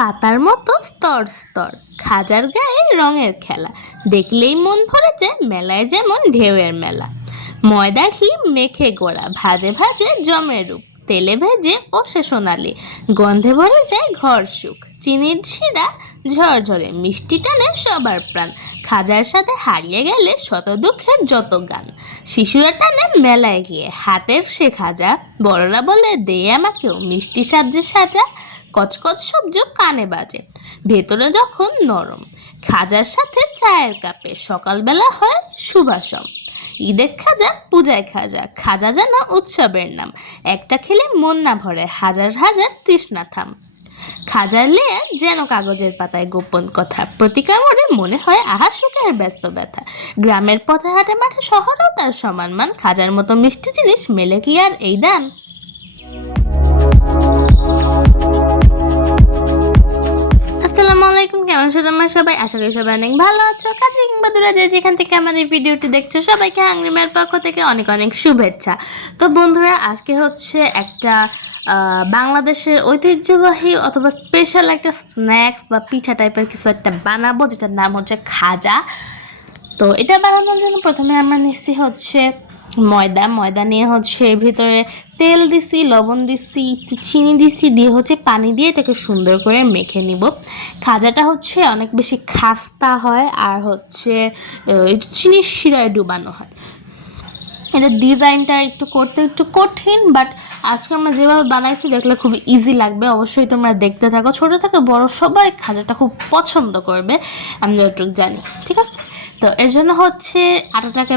পাতার মতো স্তর স্তর, খাজার গায়ে রঙের খেলা, দেখলেই মন ভরে যায় মেলায় যেমন ঢেউয়ের মেলা। ময়দা ঘি মেখে গোড়া, ভাজে ভাজে জমে রূপ, তেলে ভেজে ও সে সোনালি, গন্ধে ভরে যায় ঘর সুখ। চিনির ছিরা ঝরঝরে, মিষ্টি টানে সবার প্রাণ, খাজার সাথে হারিয়ে গেলে শত দুঃখের যত গান। শিশুরা টানে মেলায় গিয়ে হাতের সে খাজা, বড়রা বলে দে আমাকেও মিষ্টি সাজে সাজা। কচকচ শব্দ কানে বাজে, ভেতরে যখন নরম, খাজার সাথে চায়ের কাপে সকালবেলা হয় সুভাষম। ঈদের খাজা পূজায় খাজা, খাজা যেন উৎসবের নাম, একটা খেলে মন না ভরে, হাজার হাজার তৃষ্ণা থাম। খাজার লেয়ার যেন কাগজের পাতায় গোপন কথা, প্রতি কামড়ে মনে হয় আহা সুখের ব্যস্ত ব্যথা। গ্রামের পথে হাটে মাঠে শহরেও তার সমান মান, খাজার মতো মিষ্টি জিনিস মেলে কি আর এই দান। আসসালামু আলাইকুম, কেমন আছো তোমরা সবাই? আশা করি সবাই অনেক ভালো আছো। কাছে কিংবা দূরে যে যেখান থেকে আমার এই ভিডিওটি দেখছো, সবাইকে হাংরি মায়ের পক্ষ থেকে অনেক অনেক শুভেচ্ছা। তো বন্ধুরা, আজকে হচ্ছে একটা বাংলাদেশের ঐতিহ্যবাহী অথবা স্পেশাল একটা স্ন্যাক্স বা পিঠা টাইপের কিছু একটা বানাবো, যেটার নাম হচ্ছে খাজা। তো এটা বানানোর জন্য প্রথমে আমরা নিচ্ছি হচ্ছে ময়দা নিয়ে হচ্ছে এর ভিতরে তেল দিছি, লবণ দিছি, একটু চিনি দিছি, দিয়ে হচ্ছে পানি দিয়ে এটাকে সুন্দর করে মেখে নিব। খাজাটা হচ্ছে অনেক বেশি খাস্তা হয় আর হচ্ছে একটু চিনির শিরায় ডুবানো হয়। এটার ডিজাইনটা একটু করতে একটু কঠিন, বাট আজকে আমরা যেভাবে বানাইছি দেখলে খুবই ইজি লাগবে। অবশ্যই তোমরা দেখতে থাকো, ছোটো থেকে বড় সবাই খাজাটা খুব পছন্দ করবে, আমি যতটুকু জানি। ঠিক আছে, তো এর জন্য হচ্ছে আটাটাকে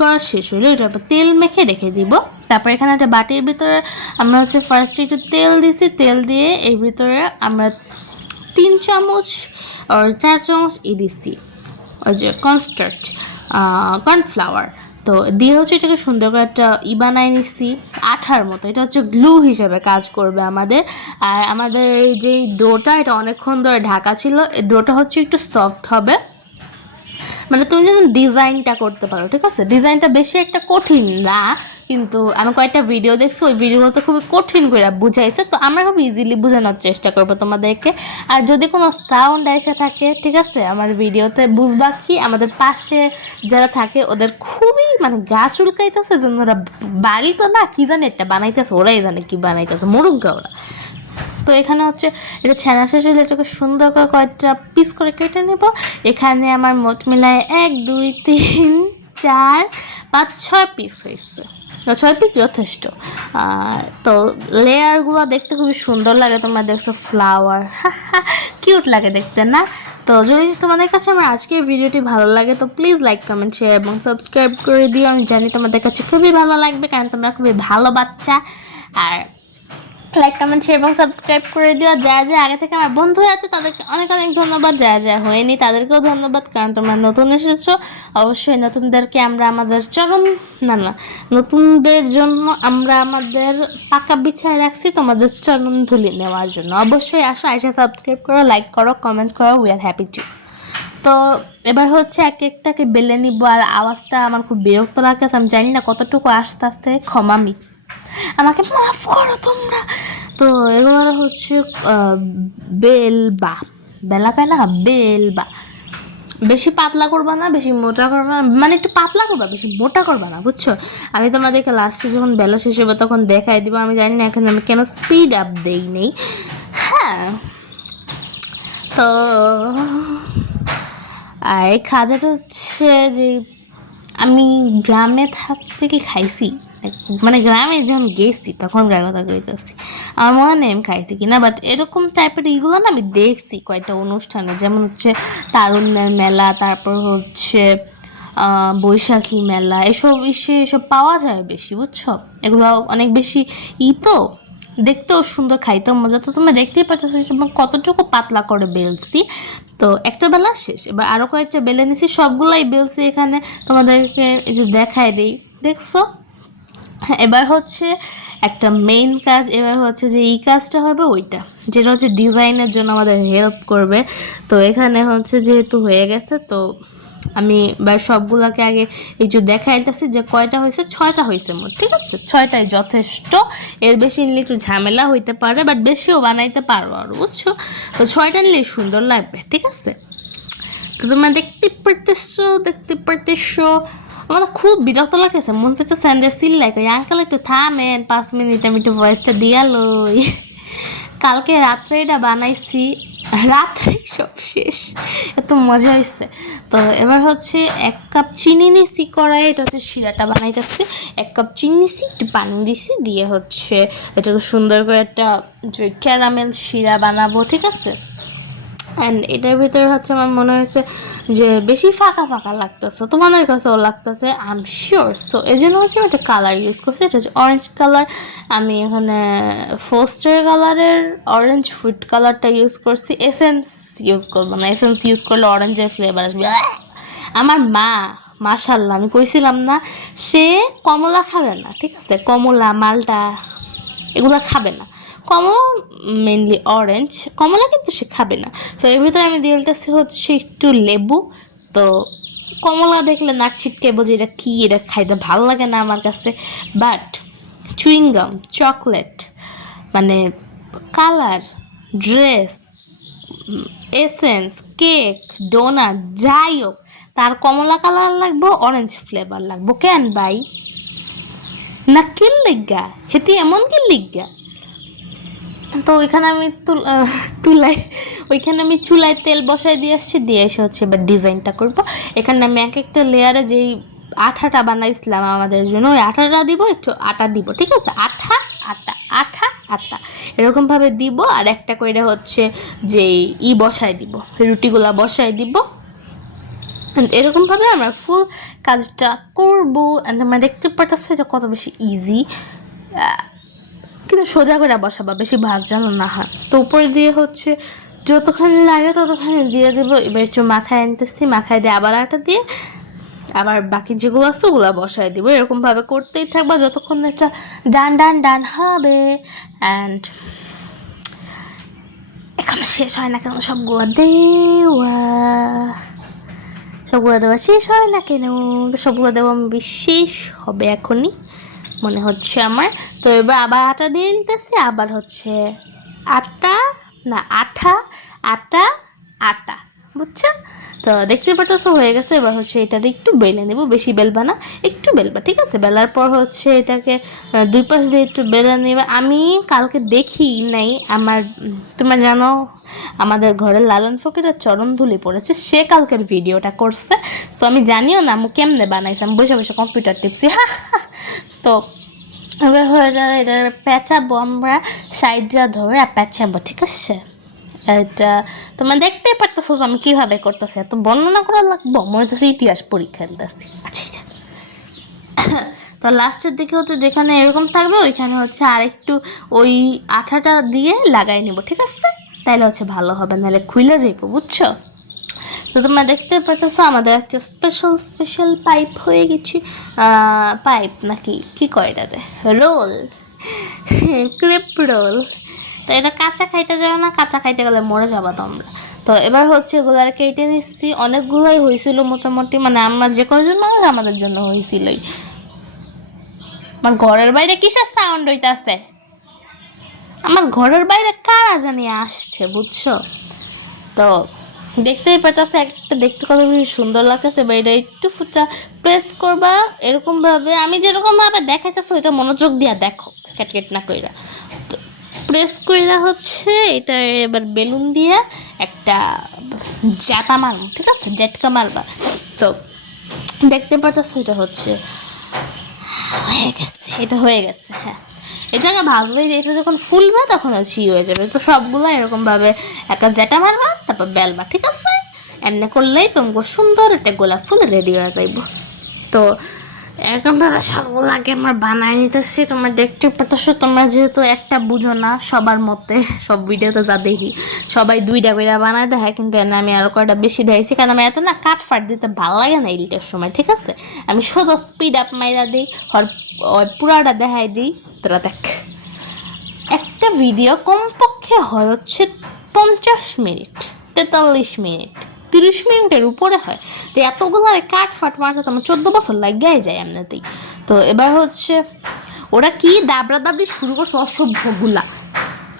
করা শেষ হলো, এটার উপর তেল মেখে রেখে দিব। তারপর এখানে একটা বাটির ভিতরে আমরা হচ্ছে ফার্স্টে একটু তেল দিছি, তেল দিয়ে এর ভিতরে আমরা 3 চামচ আর 4 চামচ দিছি ওই যে কর্নফ্লাওয়ার। তো দিয়ে হচ্ছে এটাকে সুন্দর করে একটা বানাই নিচ্ছি আঠার মতো। এটা হচ্ছে গ্লু হিসেবে কাজ করবে আমাদের। আর আমাদের এই যে ডোটা, এটা অনেকক্ষণ ধরে ঢাকা ছিল, এই ডোটা হচ্ছে একটু সফট হবে। মানে তুমি যদি ডিজাইনটা করতে পারো, ঠিক আছে, ডিজাইনটা বেশি একটা কঠিন না, কিন্তু আমি কয়েকটা ভিডিও দেখছি, ওই ভিডিওতে খুবই কঠিন করে বুঝাইছে, তো আমরা খুব ইজিলি বোঝানোর চেষ্টা করবো তোমাদেরকে। আর যদি কোনো সাউন্ড এসে থাকে, ঠিক আছে, আমার ভিডিওতে বুঝবা কি আমাদের পাশে যারা থাকে ওদের খুবই মানে গা চুলকাইতেছে, জন্য ওরা বাড়ি তো না কি জানে এটা বানাইতেছে, ওরাই জানে কি বানাইতেছে, মুরুগ্গা ওরা। তো এখানে হচ্ছে এটা ছানা শেষ হলে এটাকে সুন্দর করে কয়েকটা পিস করে কেটে নেব। এখানে আমার মোট মিলায় 1 2 3 4 5 6 পিস হয়েছে, 6 পিস যথেষ্ট। তো লেয়ারগুলো দেখতে খুবই সুন্দর লাগে, তোমরা দেখছো ফ্লাওয়ার, কিউট লাগে দেখতে না? তো যদি তোমাদের কাছে আমার আজকের ভিডিওটি ভালো লাগে তো প্লিজ লাইক কমেন্ট শেয়ার এবং সাবস্ক্রাইব করে দিও। আমি জানি তোমাদের কাছে খুবই ভালো লাগবে, কারণ তোমরা খুবই ভালো বাচ্চা। আর লাইক কমেন্ট শেয়ার এবং সাবস্ক্রাইব করে দিও। যারা যারা আগে থেকে আমার বন্ধু আছে তাদেরকে অনেক অনেক ধন্যবাদ, যারা যারা হয়নি তাদেরকেও ধন্যবাদ, কারণ তোমরা নতুন এসেছো। অবশ্যই নতুনদেরকে আমরা আমাদের নতুনদের জন্য আমরা আমাদের পাকা বিছায় রাখছি তোমাদের চরণ ধুলি নেওয়ার জন্য। অবশ্যই আসো, এসে সাবস্ক্রাইব করো, লাইক করো, কমেন্ট করো, উই আর হ্যাপি টু। তো এবার হচ্ছে এক একটাকে বেলে নিব, আর আওয়াজটা আমার খুব বিরক্ত লাগছে, আমি জানি না কতটুকু আস্তে আস্তে, ক্ষমামি, আমাকে মাফ করো তোমরা। তো এগুলো হচ্ছে বেলা পায় না, বেলবা। বেশি পাতলা করবা না, বেশি মোটা করবা না, মানে একটু পাতলা করবা, বেশি মোটা করবা না, বুঝছো? আমি তোমাদেরকে লাস্টে যখন বেলা শেষ হবে তখন দেখাই দিব। আমি জানি না এখন আমি কেন স্পিড আপ দেই নেই। হ্যাঁ, তো আর এই খাজাটা হচ্ছে যে আমি গ্রামে থাকতে কি খাইছি, মানে গ্রামে যখন গেছি তখন কথা কইতেছি, আমার মনে নেই আমি খাইছি কিনা, বাট এরকম টাইপের এইগুলো না আমি দেখছি কয়েকটা অনুষ্ঠানে, যেমন হচ্ছে তারুণ্যের মেলা, তারপর হচ্ছে বৈশাখী মেলা, এসব পাওয়া যায় বেশি, বুঝছো? এগুলো অনেক বেশি তো দেখতেও সুন্দর, খাইতেও মজা। তো তুমি দেখতেই পাচ্ছ কতটুকু পাতলা করে বেলছি। তো একটা বেলা শেষ, এবার আরও কয়েকটা বেলে নিছি, সবগুলাই বেলছি এখানে তোমাদেরকে এই যে দেখাই দিই, দেখছো? এবার হচ্ছে একটা মেইন কাজ, এবার হচ্ছে যে এই কাজটা হবে ওইটা, যেটা হচ্ছে ডিজাইনের জন্য আমাদের হেল্প করবে। তো এখানে হচ্ছে যেহেতু হয়ে গেছে, তো আমি সবগুলাকে আগে একটু দেখাইতেছি যে কয়টা হয়েছে। 6টা হয়েছে মোট, ঠিক আছে? 6টাই যথেষ্ট, এর বেশি নিলে একটু ঝামেলা হইতে পারে, বাট বেশিও বানাইতে পারো আর, বুঝছো? তো 6টা নিলে সুন্দর লাগবে, ঠিক আছে? তো তোমরা দেখতে পারতেছো আমার খুব বিরক্ত লাগতেছে, মন চাইতে স্যান্ডে সিল লাগে। আঙ্কেল একটু থামেন 5 মিনিট, আমি একটু ভয়েসটা দিয়া লই। কালকে রাত্রে এটা বানাইছি, রাত্রে সব শেষ, এত মজা হয়েছে। তো এবার হচ্ছে 1 কাপ চিনি নিছি কড়াই, এটা হচ্ছে শিরাটা বানাইতেছি। 1 কাপ চিনি নিছি, একটু পানি দিছি, দিয়ে হচ্ছে এটাকে সুন্দর করে একটা ক্যারামেল শিরা বানাবো, ঠিক আছে? অ্যান্ড এটার ভিতরে হচ্ছে আমার মনে হয়েছে যে বেশি ফাঁকা ফাঁকা লাগতেছে, তোমাদের কাছেও লাগতেছে আই এম শিওর। সো এই জন্য হচ্ছে একটা কালার ইউজ করছি, এটা হচ্ছে অরেঞ্জ কালার। আমি এখানে ফোস্টার কালারের অরেঞ্জ ফুড কালারটা ইউজ করছি, এসেন্স ইউজ করবো না, এসেন্স ইউজ করলে অরেঞ্জের ফ্লেভার আসবে। আমার মা, মাশাল্লাহ, আমি কইছিলাম না, সে কমলা খাবে না, ঠিক আছে? কমলা, মালটা এগুলো খাবে না, কমলা মেনলি অরেঞ্জ, কমলা কিন্তু সে খাবে না। তো এর ভিতরে আমি দিয়ে দিতেছি হচ্ছে একটু লেবু। তো কমলা দেখলে নাক ছিটকে বোঝে এটা কী, এটা খাইতে ভালো লাগে না আমার কাছে। বাট চুইংগাম, চকলেট, মানে colour, dress, essence, cake, donut, যাই হোক, তার কমলা কালার লাগবো, অরেঞ্জ ফ্লেভার লাগবো। কেন ভাই? না কিল লিগা হেতি এমন কি লিগা? তো ওইখানে আমি চুলায় তেল বসাই দিয়ে আসছি, দিয়ে এসে হচ্ছে এবার ডিজাইনটা করবো। এখানে আমি এক একটা লেয়ারে যেই আঠাটা বানাইছিলাম আমাদের জন্য, ওই আঠাটা দিব, একটু আটা দিব, ঠিক আছে? আঠা আটা আঠা আটা এরকমভাবে দিব, আর একটা করে হচ্ছে যে বসাই দিব, রুটিগুলা বসাই দিব। এরকমভাবে আমরা ফুল কাজটা করবো। তোমরা দেখতে পারতেছো যে কত বেশি ইজি, কিন্তু সোজা করে বসাবা, বেশি ভাজ যেন না হয়। তো উপরে দিয়ে হচ্ছে যতখানি লাগে ততখানি দিয়ে দেবো। এবার একটু মাখায় আনতেছি, মাখায় দিয়ে আবার আটা দিয়ে আবার বাকি যেগুলো আছে ওগুলো বসায় দিব। এরকমভাবে করতেই থাকবা যতক্ষণ একটা ডান হবে। অ্যান্ড এখনো শেষ হয় না কেন সবগুলো দেওয়া শেষ হয় না কেন? সবগুলো দেওয়া শেষ হবে এখনই মনে হচ্ছে আমার। তো এবার আবার আটা দিয়ে দিতেছি, আবার হচ্ছে আটা আটা, বুঝছো? তো দেখতে পারতেছো হয়ে গেছে। এবার হচ্ছে এটাতে একটু বেলে নেব, বেশি বেলবা না, একটু বেলবা, ঠিক আছে? বেলার পর হচ্ছে এটাকে 2 পাশ দিয়ে একটু বেলে নেবে। আমি কালকে দেখি নাই, আমার তোমরা জানো আমাদের ঘরে লালন ফকিরের চরণ ধুলি পড়েছে, সে কালকের ভিডিওটা করছে। সো আমি জানিও না আমি কেমনে বানাইছি, আমি বসে বসে কম্পিউটার টিপছি। তো এবার এটা পেঁচাবো আমরা, সাইডটা ধরে পেঁচাবো, ঠিক আছে? এটা তোমরা দেখতেই পারতেছো আমি কিভাবে করতেছি, এত বর্ণনা করা লাগবো? মনে হচ্ছে ইতিহাস পরীক্ষা দিতেছি। আচ্ছা এটা তো লাস্টের দিকে হচ্ছে যেখানে এরকম থাকবে ওইখানে হচ্ছে আরেকটু ওই আঠাটা দিয়ে লাগাই নেব, ঠিক আছে? তাইলে হচ্ছে ভালো হবে, নাহলে খুলে যাইবো, বুঝছো? তো তোমরা দেখতে পারতেছো আমাদের একটা স্পেশাল পাইপ হয়ে গেছে। পাইপ নাকি কি কয় এটাতে, রোল, ক্রেপ রোল। তো এটা কাঁচা খাইতে যাবে না, কাঁচা খাইতে গেলে মরে যাবা তোমরা। তো এবার হচ্ছে এগুলো আর কেটে নিচ্ছি, অনেকগুলোই হয়েছিল মোটামুটি, মানে আমরা যে কয়জন মানুষ আমাদের জন্য হয়েছিলই। আমার ঘরের বাইরে কিসের সাউন্ড হইতাছে? আমার ঘরের বাইরে কারা জানি আসছে, বুঝছো? তো দেখতেই পাইতেছে একটা দেখতে কত বেশি সুন্দর লাগতেছে। এবার এটা একটু ফুচা প্রেস করবা এরকমভাবে, আমি যেরকমভাবে দেখাইতেছি ওইটা মনোযোগ দিয়া দেখো, ক্যাটকেট না কইরা। তো প্রেস কইরা হচ্ছে এটা এবার বেলুন দিয়ে একটা জাতা মারবো, ঠিক আছে? জেটকা মারবা। তো দেখতে পাইতেছো এটা হচ্ছে এটা হয়ে গেছে। হ্যাঁ, এই জায়গা ভাজলে এটা যখন ফুলবে তখন হচ্ছে হয়ে যাবে। তো সবগুলো এরকমভাবে একটা জেটা মারবা, তারপর বেলবা, ঠিক আছে? এমনি করলেই তোমাকে সুন্দর একটা গোলাপ ফুল রেডি হয়ে যাইব। তো এরকমভাবে সবগুলো আগে আমার বানায় নিতেছি। তোমরা দেখতে পারতেছো, তোমরা যেহেতু একটা বুঝো না সবার মতে, সব ভিডিওতে যা দেখি সবাই 2টা করে বানায় দেয়, কিন্তু এনে আমি আরও কয়টা বেশি দিয়েছি, কারণ আমি এত না কাট ফাট দিতে ভালো লাগে না এডিটের সময়, ঠিক আছে? আমি সোজা স্পিড আপ মাইরা দিই, পুরাটা দেখাই দিই। তোরা দেখ, একটা ভিডিও কমপক্ষে হয় হচ্ছে 50 মিনিট, 43 মিনিট, 30 মিনিটের উপরে হয়। তো এতগুলো কাট ফাট মারতে তোমার 14 বছর লাগিয়ে যায় এমনিতেই। তো এবার হচ্ছে ওরা কি দাবড়া দাবড়ি শুরু করছে অসভ্যগুলা,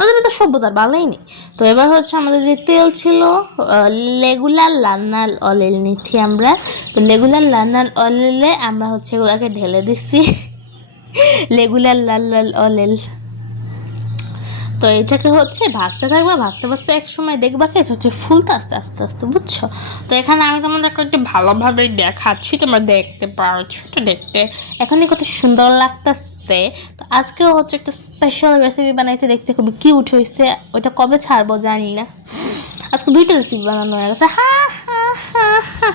ওদের তো সভ্যতার ভালোই নেই। তো এবার হচ্ছে আমাদের যে তেল ছিল রেগুলার লান্নাল অয়েল নিচ্ছি আমরা। তো রেগুলার লান্নাল অয়েলে আমরা হচ্ছে এগুলাকে ঢেলে দিচ্ছি রেগুলার লাল লাল অয়েল। তো এটাকে হচ্ছে ভাজতে থাকবে, ভাজতে ভাজতে এক সময় দেখবা কি এটা হচ্ছে ফুলতে আস্তে আস্তে আস্তে, বুঝছো? তো এখানে আমি তোমাদেরকে একটু ভালোভাবে দেখাচ্ছি, তোমরা দেখতে পারছো তো, দেখতে এখানে কত সুন্দর লাগতেছে। তো আজকেও হচ্ছে একটা স্পেশাল রেসিপি বানাইছে, দেখতে খুবই কিউট হয়েছে। ওইটা কবে ছাড়বো জানি না, আজকে 2টা রেসিপি বানানো হয়ে গেছে। হা হা হা হা।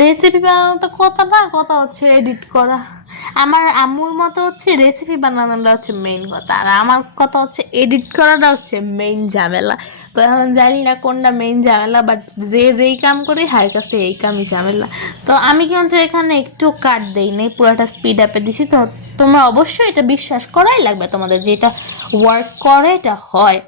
রেসিপি বানানো তো কথা না, কথা হচ্ছে এডিট করা। আমার আম্মুর মতো হচ্ছে রেসিপি বানানোটা হচ্ছে মেইন কথা, আর আমার কথা হচ্ছে এডিট করাটা হচ্ছে মেইন ঝামেলা। তো এখন জানি না কোনটা মেইন ঝামেলা, বাট যে যেই কাম করে হার কাছে এই কামই ঝামেলা। তো আমি কিন্তু এখানে একটু কাট দেই নাই, পুরোটা স্পিড আপে দিছি। তো তোমরা অবশ্যই এটা বিশ্বাস করাই লাগবে তোমাদের, যেটা ওয়ার্ক করে এটা হয়,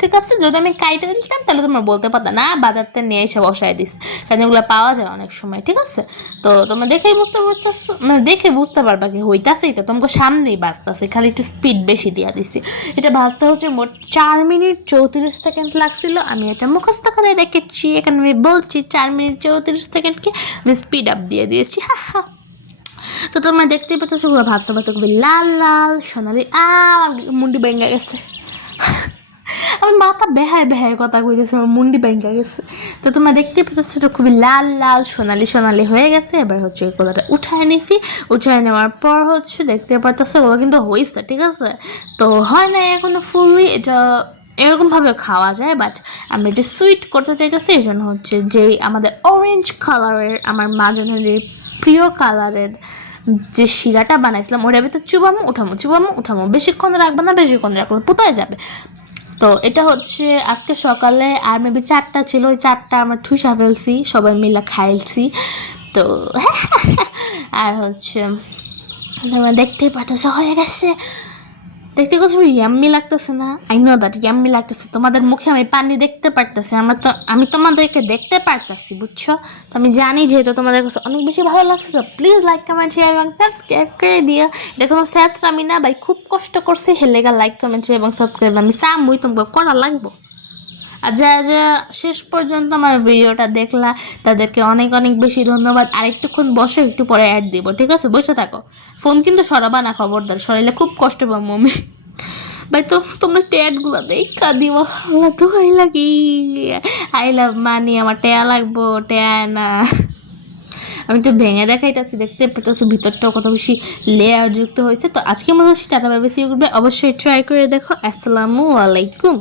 ঠিক আছে? যদি আমি কাইটে দিতাম তাহলে তোমরা বলতে পারতাম না বাজারতে নিয়ে এসে বসায় দিস, কারণ এগুলো পাওয়া যায় অনেক সময়, ঠিক আছে? তো তোমরা দেখেই বুঝতে পারতেছো, মানে দেখে বুঝতে পারবা কি হইতাছেই, তো তোমাকে সামনেই বাঁচতেছে, খালি একটু স্পিড বেশি দিয়া দিছি। এটা ভাজতে হচ্ছে মোট 4 মিনিট 34 সেকেন্ড লাগছিল। আমি এটা মুখস্থ করে রেখেছি, এখানে আমি বলছি 4 মিনিট 34 সেকেন্ডকে আমি স্পিড আপ দিয়ে দিয়েছি। হা হা। তো তোমরা দেখতেই পাচ্ছ ওগুলো ভাজতে ভাজতে খুবই লাল লাল সোনালি। মুন্ডি ভেঙে গেছে, আমার মাথা বেহায় বেহায় কথা কইতেছে, আমার মুন্ডি ভেঙে গেছে। তো তোমরা দেখতেই পাচ্ছ এটা খুবই লাল লাল সোনালি সোনালি হয়ে গেছে। এবার হচ্ছে এগুলোটা উঠায় নিছি, উঠায় নেওয়ার পর হচ্ছে দেখতে পাচ্ছ ওগুলো কিন্তু হয়েছে, ঠিক আছে? তো হয় না এখনো ফুললি, এটা এরকমভাবে খাওয়া যায়, বাট আমি এটা সুইট করতে চাইতেছি, এই জন্য হচ্ছে যেই আমাদের অরেঞ্জ কালারের আমার মাজনের প্রিয় কালারের যে শিরাটা বানাইছিলাম ওটার ভিতরে চুবামো উঠামো চুবামো উঠামো, বেশিক্ষণ রাখবো না, বেশিক্ষণ রাখলে পোতায় যাবে। তো এটা হচ্ছে আজকে সকালে আর মেবি 4টা ছিল, ওই 4টা আমরা ঠুসা ফেলছি, সবাই মিলে খাইছি। তো আর হচ্ছে তোমরা দেখতেই পাচ্ছো হয়ে গেছে, দেখতে কত ইয়াম্মি লাগতেছে না? আই নো দ্যাট ইয়াম্মি লাগতেছে, তোমাদের মুখে আমি পানি দেখতে পারতেছি, আমি তোমাদেরকে দেখতে পারতেছি, বুঝছো? তো আমি জানি যেহেতু তোমাদের কাছে অনেক বেশি ভালো লাগছে, তো প্লিজ লাইক কমেন্ট শেয়ার এবং সাবস্ক্রাইব করে দিও। এটা কোনো স্যাঁতরামি না ভাই, খুব কষ্ট করছি হেলেগা লাইক কমেন্ট শেয়ার এবং সাবস্ক্রাইব আমি সামুই তোমাকে করা লাগবো। আর যারা যারা শেষ পর্যন্ত আমার ভিডিওটা দেখলা তাদেরকে অনেক অনেক বেশি ধন্যবাদ। আর একটুক্ষণ বসো, একটু পরে অ্যাড দিব, ঠিক আছে? বসে থাকো, ফোন কিন্তু সরাবা না, খবরদার, সরাইলে খুব কষ্ট পাবো মমি ভাই। তো তোমরা ট্যাডগুলো দেখা দিও, আল্লাহ তো ভাই লাগি, আই লাভ মানি, আমার ট্যা লাগবো, ট্যা না। আমি তো ভেঙে দেখাইতেছি, দেখতে পেতেছি ভিতরটাও কত বেশি লেয়ার যুক্ত হয়েছে। তো আজকের মতো টাটা বাই বাই, অবশ্যই ট্রাই করে দেখো। আসসালামু আলাইকুম।